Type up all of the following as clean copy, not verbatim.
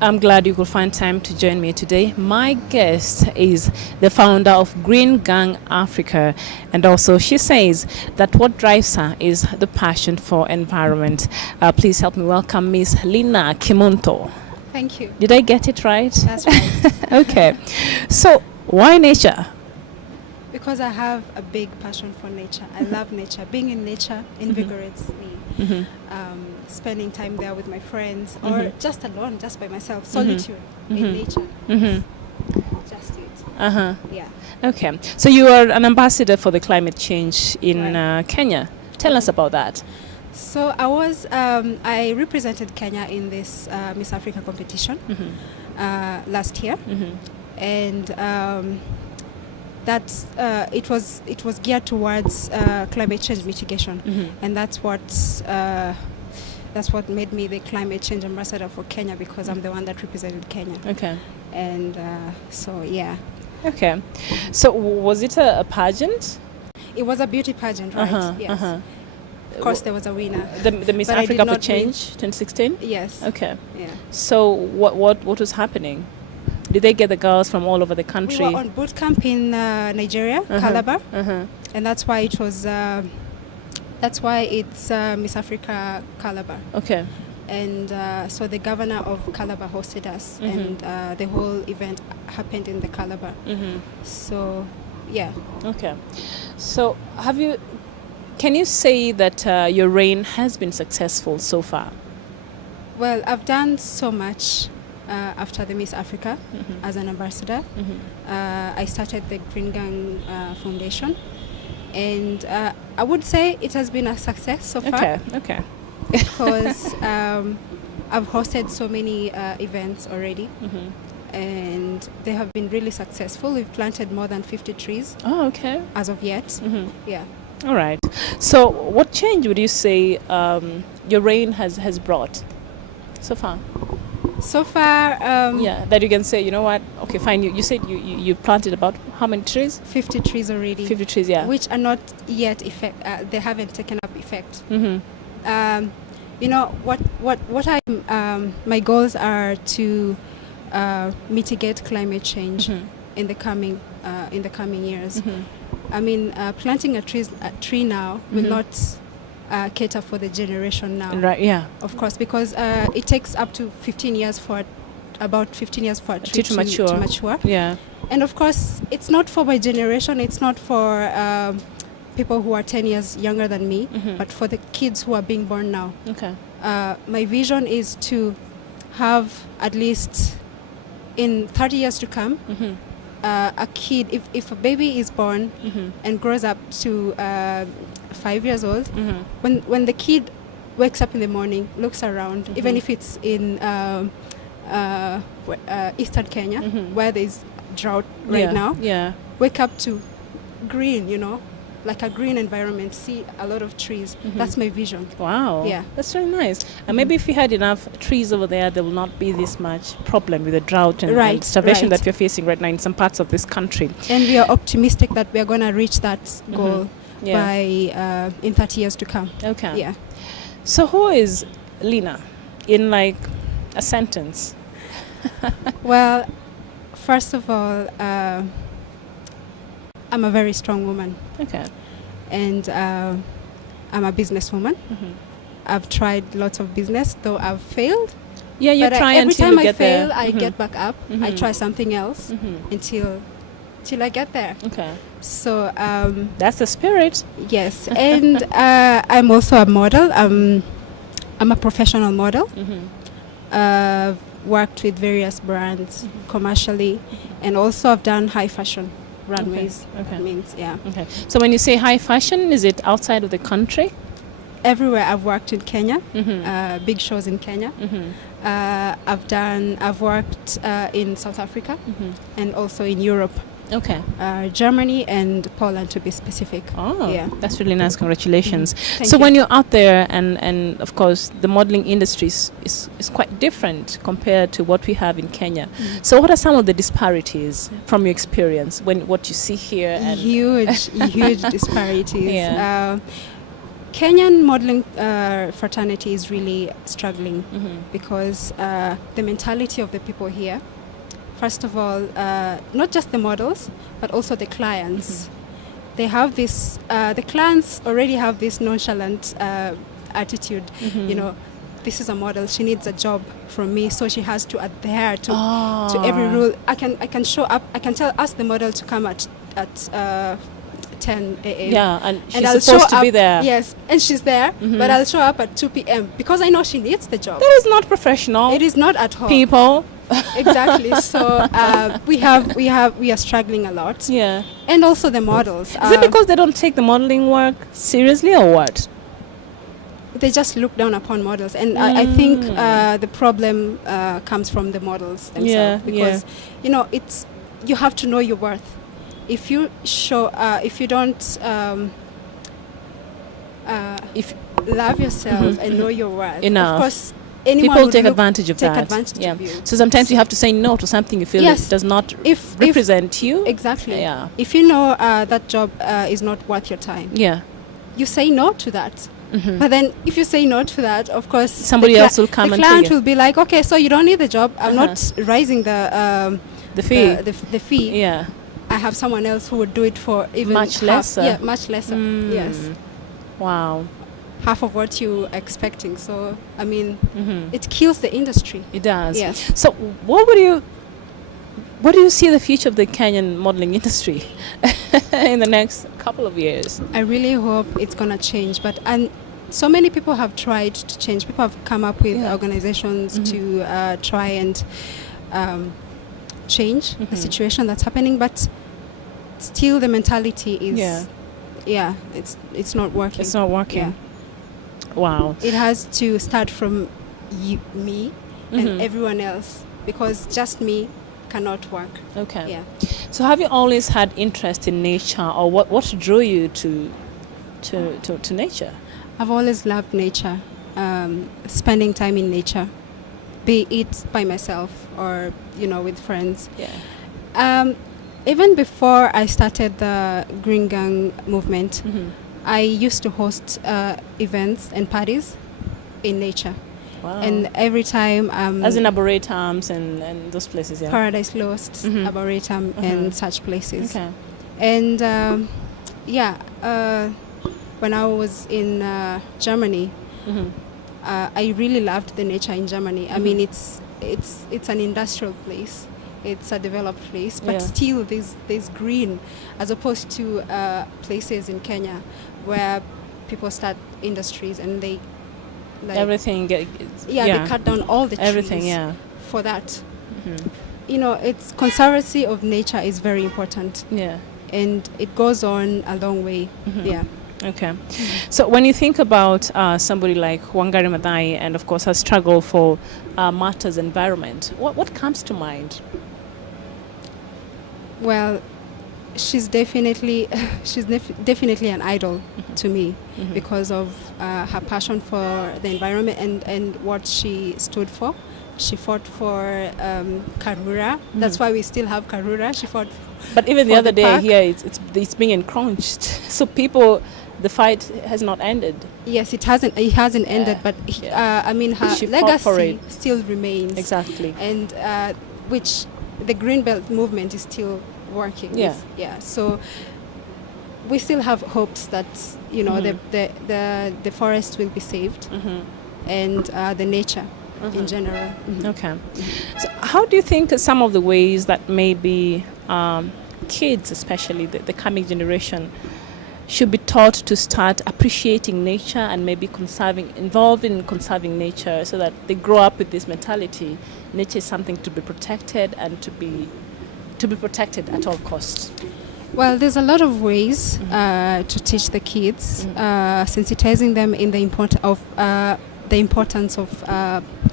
I'm glad you could find time to join me today. My guest is the founder of Green Gang Africa, and also she says that what drives her is the passion for environment. Please help me welcome Miss Lyna Kemunto. Thank you. Did I get it right? That's right. Okay. So why nature? Because I have a big passion for nature. I love nature. Being in nature invigorates me. Spending time there with my friends or just alone, just by myself. Solitude in nature. Just it. Yeah. Okay. So you are an ambassador for the climate change in Kenya. Tell us about that. So I represented Kenya in this Miss Africa competition last year, and it was geared towards climate change mitigation, and that's what made me the climate change ambassador for Kenya, because I'm the one that represented Kenya. Okay. And so yeah. Okay. So was it a pageant? It was a beauty pageant, right? Yes. Of course, there was a winner. The Miss Africa for Change 2016? Yes. Okay. Yeah. So what was happening? Did they get the girls from all over the country? We were on boot camp in Nigeria, Calabar, and that's why it was. That's why it's Miss Africa Calabar. Okay. And so the governor of Calabar hosted us, and the whole event happened in the Calabar. So, yeah. Okay. So can you say that your reign has been successful so far? Well, I've done so much after the Miss Africa as an ambassador. I started the Green Gang Foundation, and I would say it has been a success so far. Okay. Because I've hosted so many events already, and they have been really successful. We've planted more than 50 trees. Oh, okay. As of yet. Yeah. All right. So what change would you say your reign has brought so far? So far, that you can say, you know what? Okay, fine. You said you planted about how many trees? 50 trees already. 50 trees, yeah. Which are not yet they haven't taken up effect. You know what my goals are to mitigate climate change in the coming years. I mean, planting a tree now will not cater for the generation now. Right. Yeah. Of course, because it takes up to 15 years for a tree to mature. Yeah. And of course, it's not for my generation. It's not for people who are 10 years younger than me, but for the kids who are being born now. Okay. My vision is to have at least in 30 years to come, a kid, if a baby is born and grows up to 5 years old, when the kid wakes up in the morning, looks around, even if it's in Eastern Kenya, where there's drought now, wake up to green, like a green environment, see a lot of trees. That's my vision. Wow. Yeah. That's very nice. And maybe if you had enough trees over there will not be this much problem with the drought and starvation that we're facing right now in some parts of this country. And we are optimistic that we are going to reach that goal by in 30 years to come. Okay. Yeah. So who is Lyna in like a sentence? Well, first of all, I'm a very strong woman. Okay. And I'm a businesswoman. I've tried lots of business, though I've failed. Yeah, you try every until time you get fail, there. I get back up. I try something else until I get there. Okay. So that's the spirit. Yes, and I'm also a model. I'm a professional model. I've worked with various brands commercially, and also I've done high fashion runways. Okay. That means, yeah. Okay. So when you say high fashion, is it outside of the country? Everywhere. I've worked in Kenya, big shows in Kenya. I've worked in South Africa and also in Europe. Okay. Germany and Poland, to be specific. Oh, yeah. That's really nice. Congratulations. Thank So you. when you're out there, and of course, the modeling industry is quite different compared to what we have in Kenya. So what are some of the disparities from your experience when what you see here? And Huge disparities. Yeah. Kenyan modeling fraternity is really struggling because the mentality of the people here, first of all, not just the models, but also the clients. They have this, the clients already have this nonchalant attitude, you know, this is a model, she needs a job from me, so she has to adhere to every rule. I can show up, I can ask the model to come at 10 a.m. Yeah, and she's I'll supposed show to be up, there. Yes, and she's there, but I'll show up at 2 p.m. because I know she needs the job. That is not professional. It is not at all. People. Exactly. So we are struggling a lot. Yeah. And also the models. Is it because they don't take the modeling work seriously, or what? They just look down upon models, and I think the problem comes from the models themselves, because you know, it's, you have to know your worth. If you show, if you don't, if love yourself and know your worth, enough, of course, anyone people would take advantage of take that. advantage of you. So sometimes you have to say no to something you feel it does not represent you. Exactly. Yeah. If you know that job is not worth your time, you say no to that. But then if you say no to that, of course, somebody else will come and the client will be like, okay, so you don't need the job. I'm not raising the fee. The fee. Yeah. I have someone else who would do it for even much half, lesser. Yeah, much lesser. Yes. Wow. Half of what you're expecting. So I mean, it kills the industry. It does. Yes. So what do you see the future of the Kenyan modeling industry in the next couple of years? I really hope it's gonna change, but so many people have tried to change. People have come up with organizations to try and change the situation that's happening, but still the mentality is it's not working. It's not working. Wow. It has to start from me and everyone else, because just me cannot work. Okay. Yeah. So have you always had interest in nature, or what drew you to nature? I've always loved nature, spending time in nature, be it by myself or, you know, with friends. Yeah. Even before I started the Green Gang movement, I used to host events and parties in nature. Wow. And every time... as in Arboretums and those places, yeah? Paradise Lost, Arboretum, and such places. Okay. And when I was in Germany, I really loved the nature in Germany. I mean, it's an industrial place. It's a developed place, but still there's green, as opposed to places in Kenya where people start industries and they everything they cut down all the trees for that. You know, it's conservancy of nature is very important. Yeah. And it goes on a long way. Yeah. Okay. So when you think about somebody like Wangari Maathai, and of course her struggle for Martha's environment, what comes to mind? Well, she's definitely an idol to me because of her passion for the environment and what she stood for. She fought for Karura. That's why we still have Karura. She fought. But even the other day here, it's being encroached. So people, the fight has not ended. Yes, it hasn't ended. But I mean, her legacy still remains. Exactly. And which the Greenbelt movement is still working with. Yeah. So we still have hopes that, you know, the forest will be saved and the nature in general. Okay. So how do you think some of the ways that maybe kids, especially the coming generation, should be taught to start appreciating nature and maybe involved in conserving nature, so that they grow up with this mentality: nature is something to be protected and to be protected at all costs? Well, there's a lot of ways to teach the kids, sensitizing them in the importance of the importance of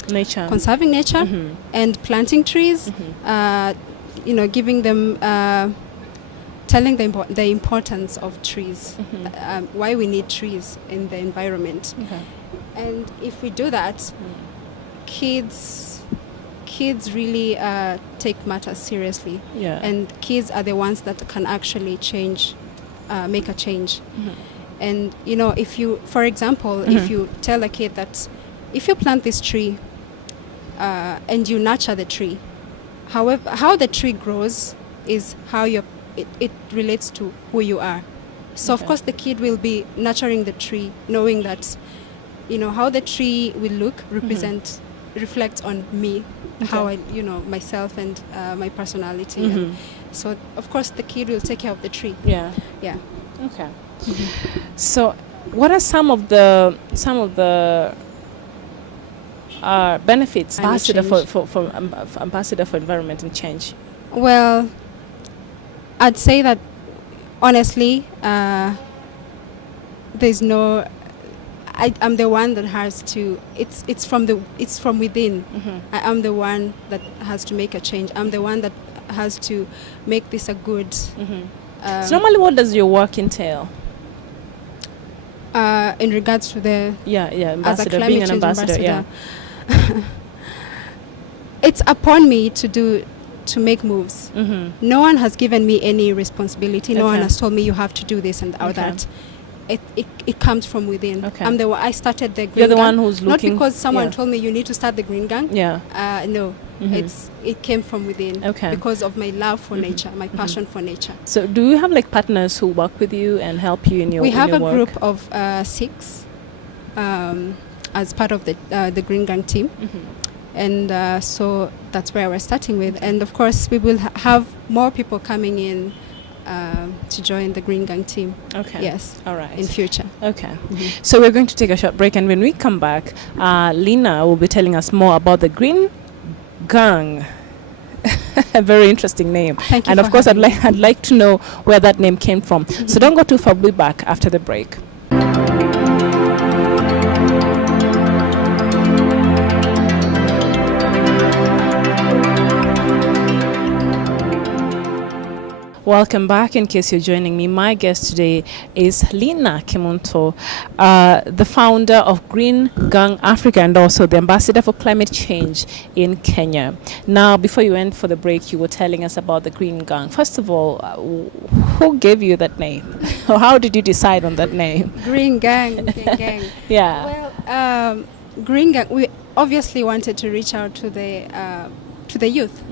nature, conserving nature, and planting trees. Giving them, telling them the importance of trees, why we need trees in the environment. And if we do that, kids really take matters seriously. And kids are the ones that can actually make a change. And if you, for example, if you tell a kid that if you plant this tree and you nurture the tree, however, how the tree grows is how it relates to who you are. So of course the kid will be nurturing the tree, knowing that how the tree will look reflects on me, how I myself and my personality. And so of course the kid will take care of the tree. Okay. So what are some of the benefits ambassador for ambassador for environment and change? Well, I'd say that honestly, there's no. I'm the one that has to. It's from within. I am the one that has to make a change. I'm the one that has to make this a good. So normally, what does your work entail? In regards to the ambassador, being an ambassador. It's upon me to make moves. No one has given me any responsibility. No one has told me you have to do this and that. It comes from within. I'm the one. I started the Green You're the Gang, one who's looking. Not because someone told me you need to start the Green Gang. No. It came from within. Because of my love for nature, my passion for nature. So do you have like partners who work with you and help you in your work? We have a group of 6 as part of the Green Gang team. And so that's where we're starting with. And of course we will have more people coming in to join the Green Gang team. Yes. All right. In future. So we're going to take a short break, and when we come back, Lyna will be telling us more about the Green Gang. A very interesting name. Thank you. And of course, I'd like to know where that name came from. So don't go too far. We'll be back after the break. Welcome back. In case you're joining me, my guest today is Lyna Kemunto, the founder of Green Gang Africa and also the ambassador for climate change in Kenya. Now, before you went for the break, you were telling us about the Green Gang. First of all, who gave you that name? Or how did you decide on that name? Green Gang. Well, Green Gang, we obviously wanted to reach out to the youth.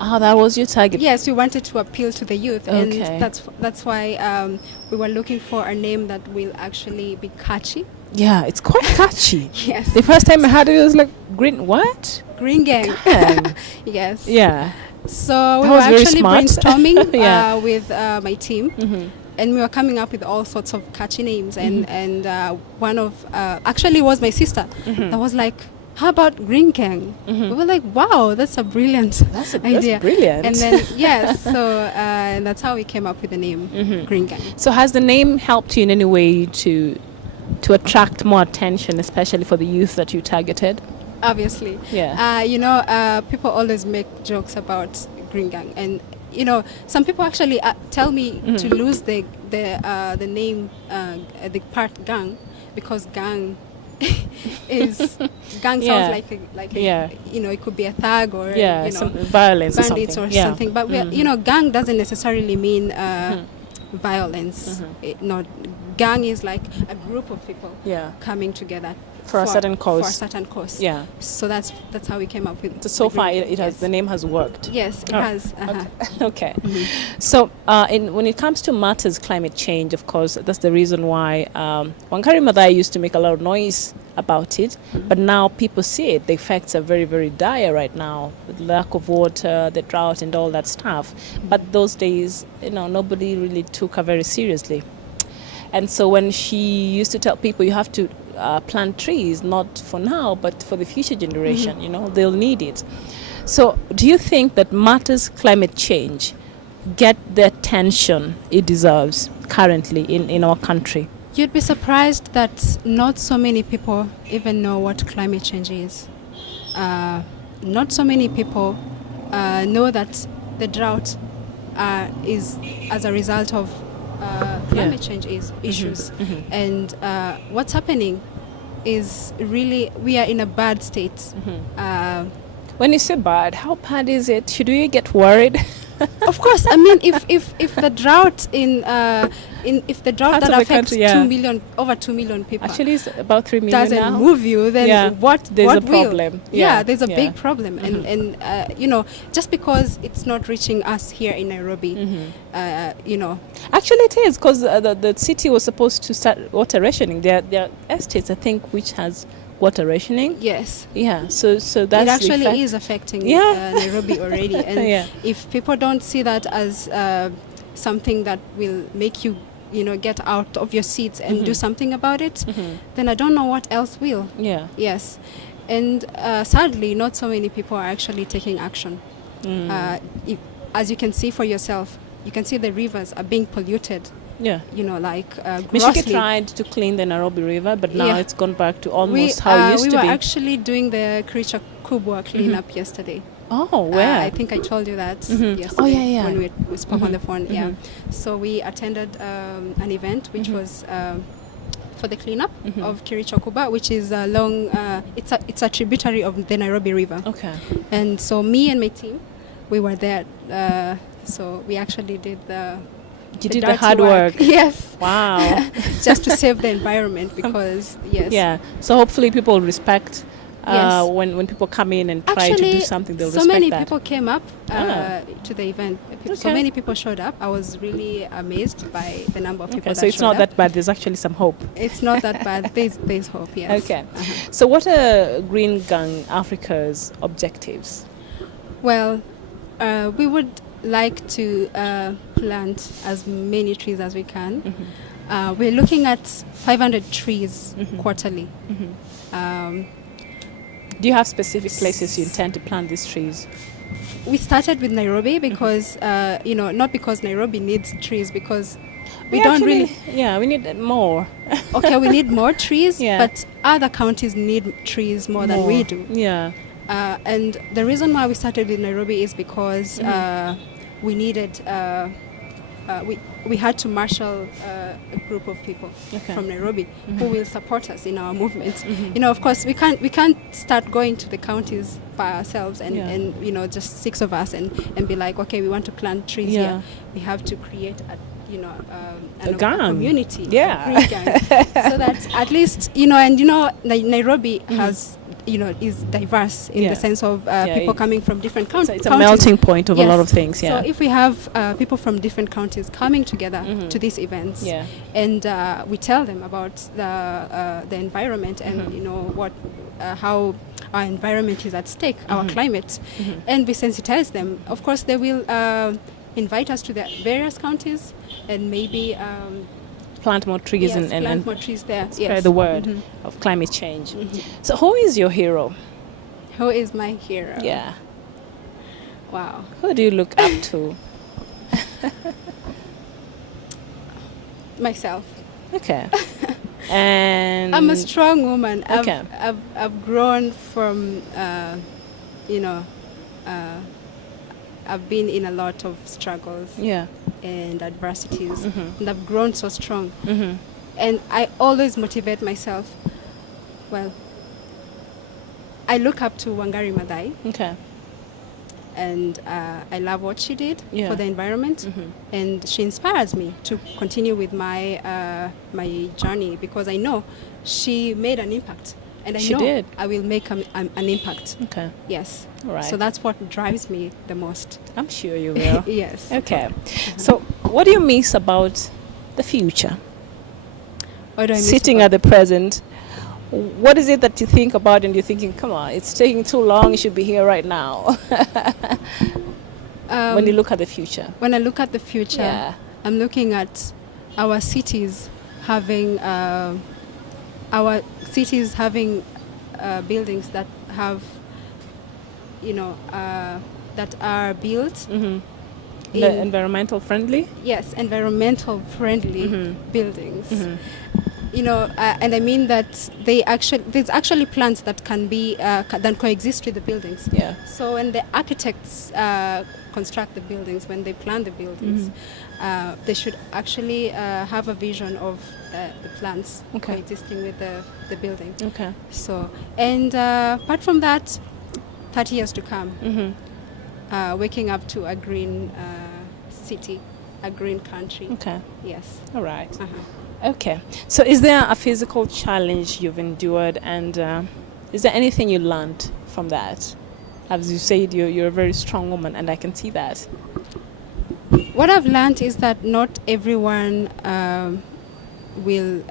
That was your target. Yes, we wanted to appeal to the youth, and that's why we were looking for a name that will actually be catchy. Yeah, it's quite catchy. Yes. The first time I heard it was like Green Gang. Yes. Yeah. So we were actually brainstorming with my team. And we were coming up with all sorts of catchy names, and one of actually was my sister that was like, how about Green Gang? We were like, wow, that's a brilliant idea. That's brilliant. And then, and that's how we came up with the name Green Gang. So has the name helped you in any way to attract more attention, especially for the youth that you targeted? Obviously. Yeah. People always make jokes about Green Gang. And, some people actually tell me to lose the name, the part gang, because gang sounds like it could be a thug or some violence, bandits or something. But gang doesn't necessarily mean violence. Gang is like a group of people coming together for a certain cause. For a certain cause. Yeah. So that's how we came up with. So far, the name has worked. Yes, it has. Okay. So when it comes to matters climate change, of course, that's the reason why Wangari Maathai used to make a lot of noise about it, but now people see it. The effects are very, very dire right now, with lack of water, the drought, and all that stuff. But those days, nobody really took her very seriously. And so when she used to tell people, you have to plant trees, not for now, but for the future generation, they'll need it. So do you think that matters climate change get the attention it deserves currently in our country? You'd be surprised that not so many people even know what climate change is. Not so many people know that the drought is as a result of climate change issues. And what's happening is really we are in a bad state. When you say bad, how bad is it? Should we get worried? Of course, I mean, if the drought if the drought Parts that of the affects country, over 2 million people Actually, it's about 3 million doesn't now. move you, then There's what a will? problem. Yeah, there's a big problem, and you know, just because it's not reaching us here in Nairobi, you know. Actually, it is, because the city was supposed to start water rationing. There are estates, I think, which has water rationing. Yes. Yeah, so that's It actually is affecting Nairobi already, and if people don't see that as something that will make you, you know, get out of your seats and do something about it, then I don't know what else will. Yeah. Yes, and sadly, not so many people are actually taking action. As you can see for yourself, you can see the rivers are being polluted. Yeah. You know, like Michigan grossly. tried to clean the Nairobi River, but now it's gone back to almost we, how it used we to were be. actually doing the Kiricha Kubwa cleanup yesterday. Oh, where? I think I told you that yesterday. Oh, yeah. When we spoke on the phone. Yeah. So we attended an event which was for the cleanup of Kiricha Kubwa, which is a long. It's a tributary of the Nairobi River. Okay. And so me and my team, we were there. So we actually did the. You did the hard work. Yes. Wow. Just to save the environment, because yes. Yeah. So hopefully people respect Yes. when people come in and try Actually, to do something, they'll so respect many that. people came up to the event. So Okay. many people showed up. I was really amazed by the number of people Okay, that so it's showed not up. that bad. There's actually some hope. It's not that bad. There's hope. Yes. Okay. So what are Green Gang Africa's objectives? Well, we would like to plant as many trees as we can. We're looking at 500 trees quarterly. Do you have specific places you intend to plant these trees? We started with Nairobi because, you know, not because Nairobi needs trees, because we don't actually, really. Yeah, we need more. Okay, we need more trees, Yeah. but other counties need trees more than we do. Yeah. And the reason why we started with Nairobi is because we needed, we had to marshal a group of people from Nairobi who will support us in our movement. You know, of course, we can't start going to the counties by ourselves and you know, just 6 of us and be like, okay, we want to plant trees here. We have to create a community, Yeah. a green gang, so that at least, you know, and you know, Nairobi has, you know, is diverse in the sense of people coming from different counties. It's a melting point of a lot of things. Yeah. So if we have people from different counties coming together to these events, and we tell them about the environment and you know what how our environment is at stake, our climate, and we sensitize them. Of course, they will invite us to the various counties and maybe plant more trees and plant more trees there. Spread the word of climate change. So who is your hero? Who is my hero? Yeah. Wow. Who do you look up to? Myself. Okay. And I'm a strong woman. Okay. I've grown from, you know, I've been in a lot of struggles and adversities, and I've grown so strong. And I always motivate myself. Well, I look up to Wangari Maathai. Okay. And I love what she did for the environment, and she inspires me to continue with my my journey, because I know she made an impact, and I know I will make an impact. Okay. Yes. All right. So that's what drives me the most. I'm sure you will. Yes. Okay. So what do you miss about the future? What do I miss Sitting at the present, what is it that you think about and you're thinking, come on, it's taking too long, you should be here right now? When you look at the future. When I look at the future, I'm looking at our cities having buildings that have, you know, that are built environmental friendly? Yes, environmental friendly buildings. And I mean that there's actually plants that can be that coexist with the buildings. Yeah. So when the architects construct the buildings, when they plan the buildings, they should actually have a vision of the plants coexisting with the building. Okay. So, and apart from that, 30 years to come, waking up to a green city, a green country. Okay. Yes. All right. Okay. So is there a physical challenge you've endured, and is there anything you learned from that? As you said, you're a very strong woman, and I can see that. What I've learned is that not everyone will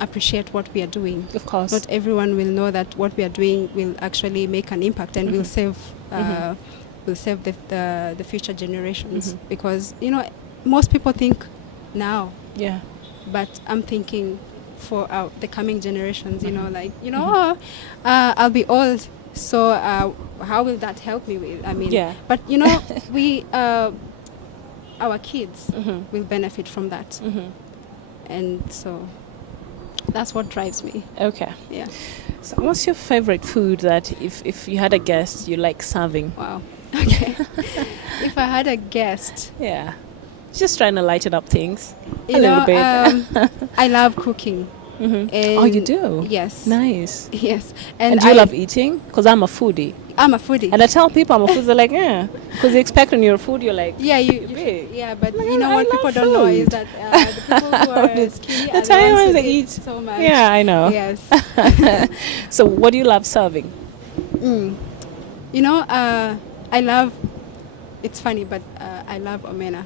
appreciate what we are doing. Of course. Not everyone will know that what we are doing will actually make an impact and will save the future generations. Because most people think now. Yeah. But I'm thinking for the coming generations. I'll be old. So how will that help me with? I mean, but we, our kids will benefit from that, and so that's what drives me. Okay. Yeah. So what's your favorite food that if you had a guest you like serving? Wow. Okay. If I had a guest. Yeah. Just trying to lighten up things a little bit. I love cooking. Oh, you do? Yes. Nice. Yes. And do you love eating? Because I'm a foodie. I'm a foodie. And I tell people I'm a foodie, they're like, yeah. Because they expect when you're a food, you're like, yeah, but what people don't know is that the people who are skinny are the ones that who eat so much. Yeah, I know. Yes. So what do you love serving? I love, it's funny, but I love omena.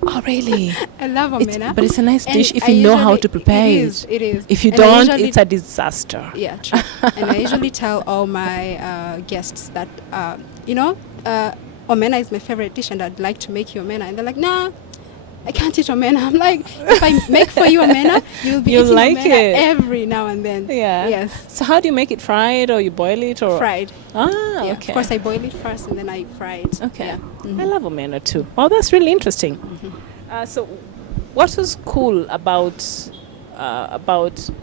Oh, really? I love omena. But it's a nice dish if you know how to prepare it. It is. If you don't, it's a disaster. Yeah, true. And I usually tell all my guests that, omena is my favorite dish and I'd like to make you omena. And they're like, nah, I can't eat omena. I'm like, if I make for you omena, you'll be eating like omena it every now and then. Yeah. Yes. So how do you make it? Fried or you boil it? Or fried. Ah, yeah. okay. Of course, I boil it first and then I fry it. Okay. Yeah. I love omena too. Oh, that's really interesting. So what was cool about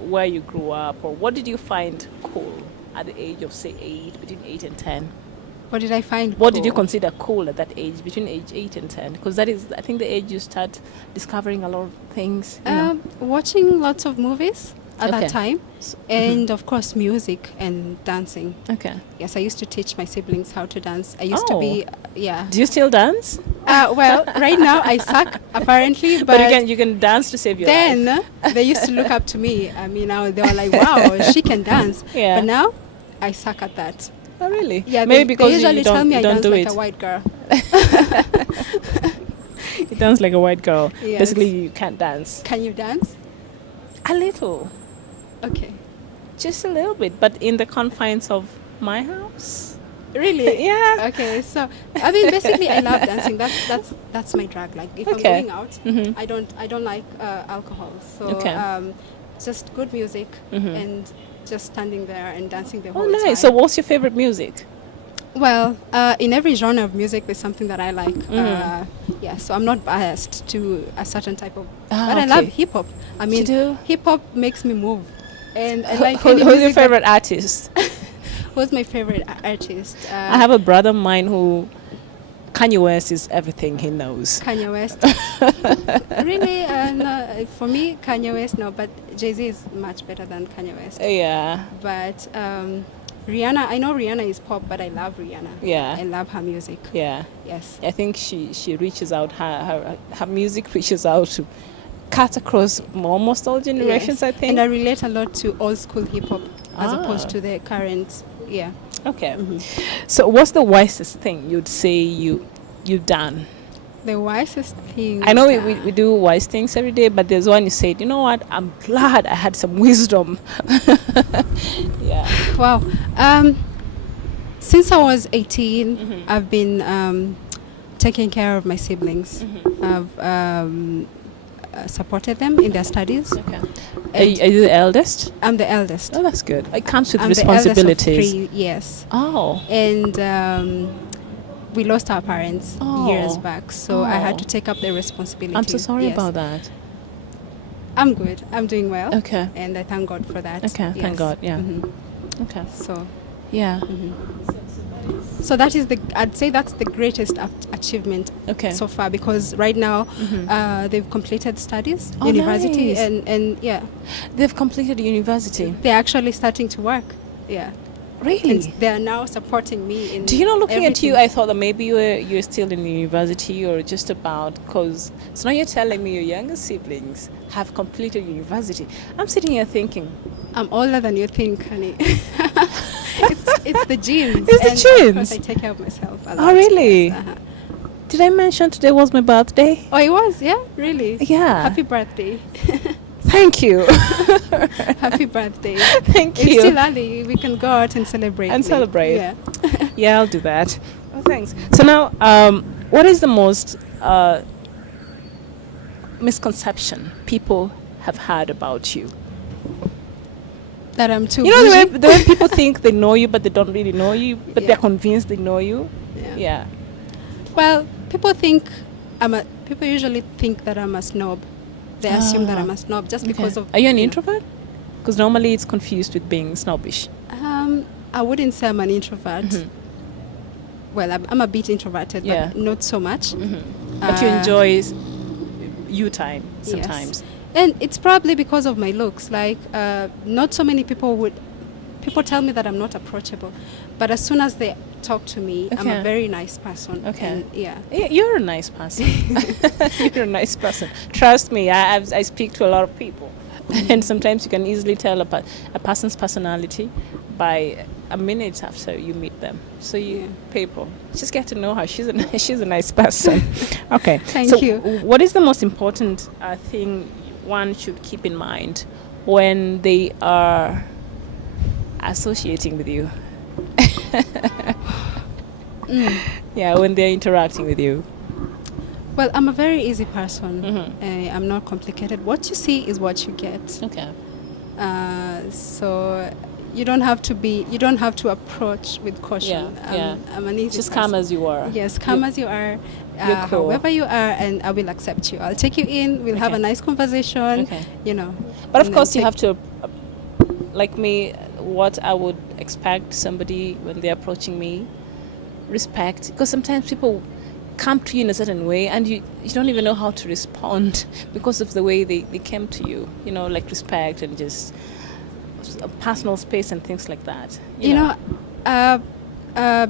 where you grew up, or what did you find cool at the age of, say, between 8 and 10? What did I find What cool? did you consider cool at that age, between age 8 and 10? Because that is, I think, the age you start discovering a lot of things. Watching lots of movies at that time. And, of course, music and dancing. Okay. Yes, I used to teach my siblings how to dance. I used to be, Do you still dance? Well, right now I suck, apparently. But you can dance to save your life. Then they used to look up to me. I mean, now they were like, wow, she can dance. Yeah. But now I suck at that. Oh, really? Yeah, maybe because they usually tell me I dance do like it. a white girl. You dance like a white girl. Yes. Basically, you can't dance. Can you dance? A little. Okay. Just a little bit, but in the confines of my house. Really? Yeah. Okay. So, I mean, basically, I love dancing. That's my drug. Like, if I'm going out, I don't like alcohol. So, just good music and just standing there and dancing the whole time. Oh, nice. So, what's your favorite music? Well, in every genre of music, there's something that I like. So I'm not biased to a certain type of. But I love hip hop. I mean, hip hop makes me move, and I like. Who's your favorite artist? Who's my favorite artist? I have a brother of mine who Kanye West is everything he knows. Kanye West. Really? No, for me, Kanye West, no, but Jay-Z is much better than Kanye West. Yeah. But Rihanna, I know Rihanna is pop, but I love Rihanna. Yeah. I love her music. Yeah. Yes. I think she reaches out, her music reaches out to cut across almost all generations, I think. And I relate a lot to old school hip hop as opposed to the current, Okay. So what's the wisest thing you'd say you've done? The wisest thing. I know we do wise things every day, but there's one you said, you know what, I'm glad I had some wisdom. Yeah. Wow. Since I was 18, I've been taking care of my siblings. I've supported them in their studies. Okay. Are you the eldest? I'm the eldest. Oh, that's good. It comes with I'm responsibilities. The eldest of 3, yes. Oh. And we lost our parents years back, so I had to take up the responsibility. I'm so sorry about that. I'm good. I'm doing well. Okay. And I thank God for that. Okay, Yes. thank God, yeah. Mhm. Okay. So, Yeah. so that is I'd say that's the greatest achievement Okay. so far, because right now Mhm. they've completed studies, Oh, university, nice. and yeah, They've completed university. they're actually starting to work. Yeah. Really? And they are now supporting me in Do you know, looking at you, everything. I thought that maybe you're still in university or just about, because so now you're telling me your younger siblings have completed university. I'm sitting here thinking, I'm older than you think, honey. it's the genes. It's the and genes? Of course, I take care of myself a lot. Oh, really? Yes, uh-huh. did I mention today was my birthday? Oh, it was? Yeah? Really? Yeah. Happy birthday. Thank you. Happy birthday. Thank It's you. still early. We can go out and celebrate. And me. celebrate. Yeah. Yeah, I'll do that. Oh, thanks. So now, what is the most misconception people have had about you? That I'm too You know, bougie. the way people think they know you, but they don't really know you, but Yeah. they're convinced they know you. Yeah. Yeah. Well, people usually think that I'm a snob. They assume that I'm a snob just because of. Are you an know. introvert? Because normally it's confused with being snobbish. I wouldn't say I'm an introvert. Mhm. Well, I'm a bit introverted, Yeah. but not so much. But you Uh, enjoy you time Yes. sometimes. And it's probably because of my looks. Like, not so many people tell me that I'm not approachable. But as soon as they talk to me, I'm Okay. a very nice person. Okay. And yeah. You're a nice person. You're a nice person. Trust me, I speak to a lot of people. And sometimes you can easily tell a person's personality by a minute after you meet them. So people just get to know her. She's a nice person. Okay. Thank you. What is the most important thing one should keep in mind when they are associating with you? Yeah, when they're interacting with you. Well, I'm a very easy person. Mhm. I'm not complicated. What you see is what you get. Okay. So you don't have to approach with caution. Yeah. I'm an easy Just person. come as you are. Yes, come as you are, You're cool. however you are, and I will accept you. I'll take you in. We'll have a Okay. nice conversation. Okay. You know. But of and then course, you take- have to, like me, what I would expect somebody when they're approaching me, respect. Because sometimes people come to you in a certain way and you don't even know how to respond because of the way they came to you. You know, like respect and just personal space and things like that. You know,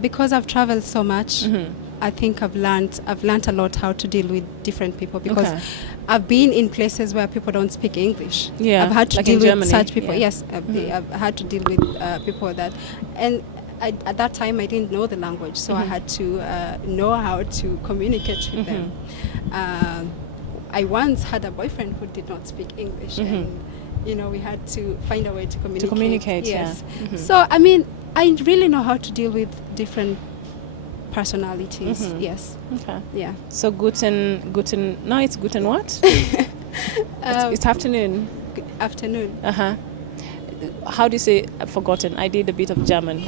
because I've traveled so much, Mhm. I think I've learned a lot how to deal with different people, because Okay. I've been in places where people don't speak English. Yeah, I've had to like deal in with Germany, such people. yeah. Yes, I've had to deal with people that, and at that time I didn't know the language, so I had to know how to communicate with them. I once had a boyfriend who did not speak English, and we had to find a way to communicate. To communicate, yes. yeah. Mhm. So I mean, I really know how to deal with different personalities. Mhm. Yes. Okay. Yeah. So guten. No, it's guten what? It's afternoon. Good afternoon. Uh-huh. How do you say forgotten? I did a bit of German.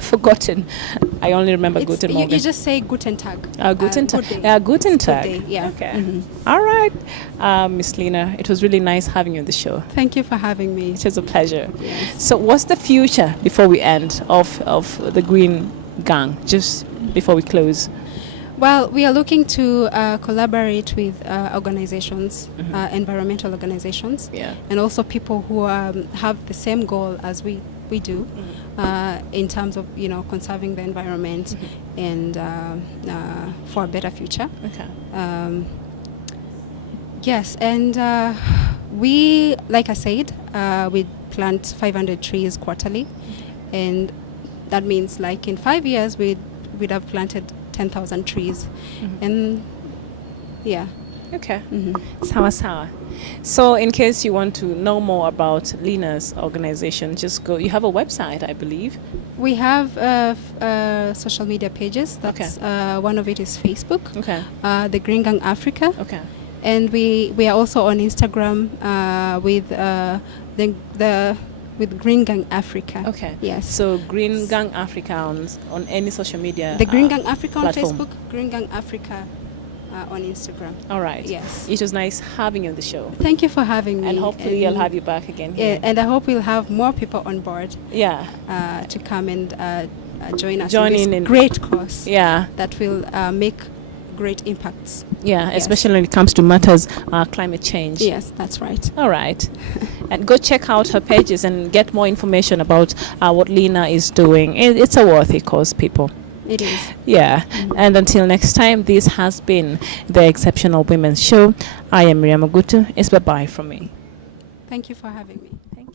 Forgotten. I only remember guten You Morgen. just say guten Tag. Guten Tag. Good day. Yeah, guten Good Tag. day, yeah. Okay. Mhm. All right. Miss Lyna, it was really nice having you on the show. Thank you for having me. It was a pleasure. Yes. So what's the future before we end of the Green Gang, just before we close? Well, we are looking to collaborate with organizations, environmental organizations, Yeah. and also people who have the same goal as we do, in terms of conserving the environment and for a better future. Okay. Yes, and we, like I said, we plant 500 trees quarterly, and that means like in 5 years we'd have planted 10,000 trees, and yeah. Okay. Sawa sawa. So in case you want to know more about Lyna's organization, just go. You have a website, I believe. We have social media pages. That's one of it is Facebook. Okay. The Green Gang Africa. Okay. And we are also on Instagram with with Green Gang Africa. Okay. Yes. So Green Gang Africa on any social media. The Green Gang Africa on platform. Facebook, Green Gang Africa on Instagram. All right. Yes. It was nice having you on the show. Thank you for having me. And hopefully I'll have you back again here. And I hope we'll have more people on board. Yeah. To come and join us Join in in this great cause. Yeah. That will make great impacts. Yeah, Yes. especially when it comes to matters climate change. Yes, that's right. All right. And go check out her pages and get more information about what Lyna is doing. It's a worthy cause, people. It is. Yeah. And until next time, this has been the Exceptional Women's Show. I am Miriam Ogutu. It's bye-bye from me. Thank you for having me. Thank you.